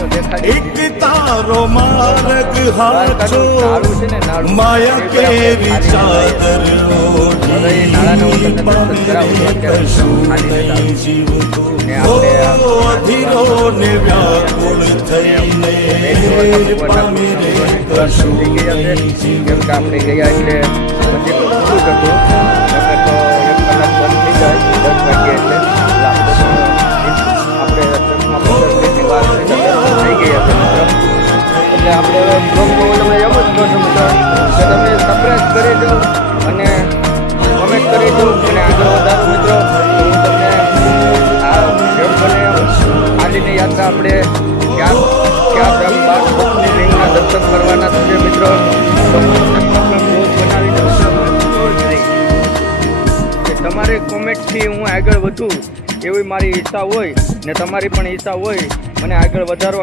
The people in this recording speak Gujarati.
એક તારો માર્ગ હાચો માયા કેરી ચાદર ઓઢી પામે કશું નહીં જીવતું અધીરો ને વ્યાકુળ થઈને પામે કશું નહીં જીવતું આપણે ગયા એટલે પછી શું કરતું તો 1 કલાક બંધ થઈ જાય 10 વાગે એટલે થઈ ગયા એટલે આપણે હવે બ્લોગમાં એમ જ કહો છો મિત્રો કે તમે સબસ્ક્રાઈબ કરી દો અને કમેન્ટ કરી દો અને આગળ વધારો મિત્રો. હું તમને આ જેમ બને આજની યાત્રા આપણે ક્યાં બાળકોની લિંગના દર્શન કરવાના છે મિત્રો. બ્લોગ બનાવીને કે તમારી કોમેન્ટથી હું આગળ વધું એવી મારી ઈચ્છા હોય ને તમારી પણ ઈચ્છા હોય મને આગળ વધારવા.